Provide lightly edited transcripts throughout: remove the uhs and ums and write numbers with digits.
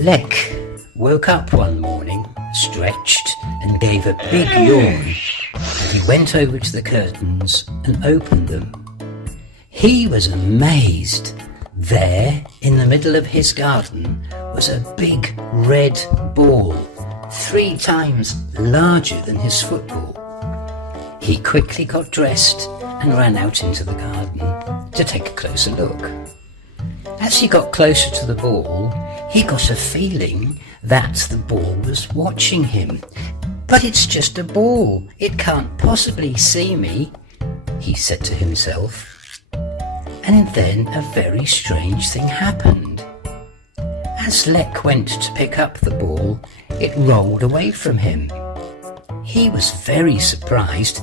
Lek woke up one morning, stretched and gave a big yawn, and he went over to the curtains and opened them. He was amazed. There, in the middle of his garden, was a big red ball, 3 times larger than his football. He quickly got dressed and ran out into the garden to take a closer look. As he got closer to the ball, he got a feeling that the ball was watching him. "But it's just a ball, it can't possibly see me," he said to himself. And then a very strange thing happened. As Lek went to pick up the ball, it rolled away from him. He was very surprised.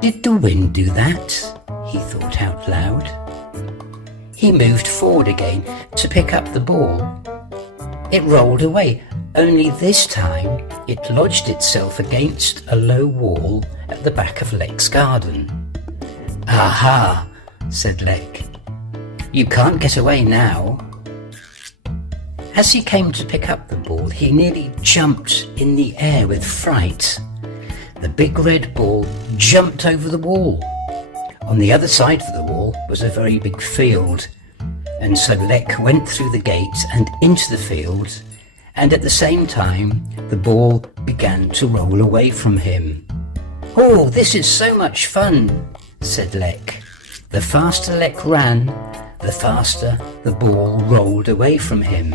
"Did the wind do that?" he thought out loud. He moved forward again to pick up the ball. It rolled away, only this time it lodged itself against a low wall at the back of Lek's garden. "Aha," said Lek. "You can't get away now." As he came to pick up the ball, he nearly jumped in the air with fright. The big red ball jumped over the wall. On the other side of the wall was a very big field, and so Lek went through the gate and into the field, and at the same time the ball began to roll away from him. "Oh, this is so much fun," said Lek. The faster Lek ran, the faster the ball rolled away from him.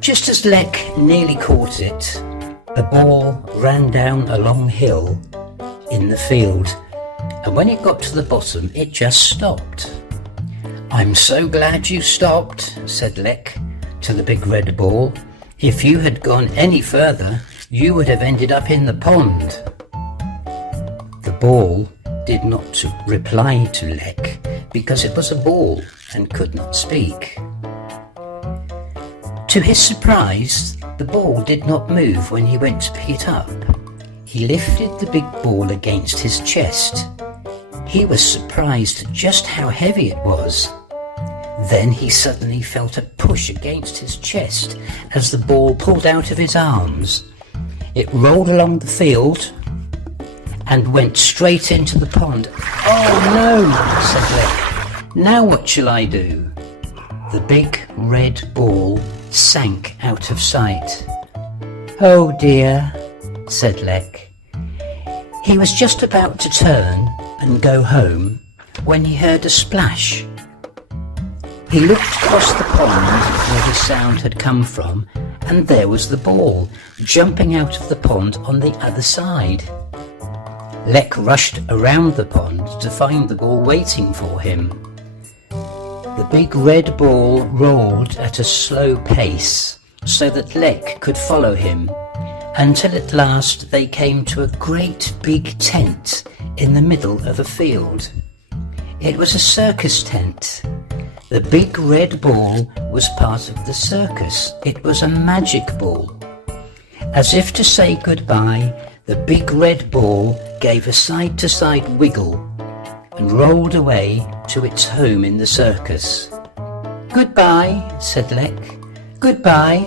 Just as Lek nearly caught it, the ball ran down a long hill in the field, and when it got to the bottom, it just stopped. "I'm so glad you stopped," said Lek to the big red ball. "If you had gone any further, you would have ended up in the pond." The ball did not reply to Lek because it was a ball and could not speak. To his surprise, the ball did not move when he went to pick it up. He lifted the big ball against his chest. He was surprised at just how heavy it was. Then he suddenly felt a push against his chest as the ball pulled out of his arms. It rolled along the field and went straight into the pond. "Oh no," said Lek. "Now what shall I do?" The big red ball sank out of sight. "Oh dear," said Lek. He was just about to turn and go home when he heard a splash. He looked across the pond where the sound had come from, and there was the ball jumping out of the pond on the other side. Lek rushed around the pond to find the ball waiting for him. The big red ball rolled at a slow pace so that Lek could follow him, until at last they came to a great big tent in the middle of a field. It was a circus tent. The big red ball was part of the circus. It was a magic ball. As if to say goodbye, the big red ball gave a side-to-side wiggle and rolled away to its home in the circus. "Goodbye," said Lek. "Goodbye."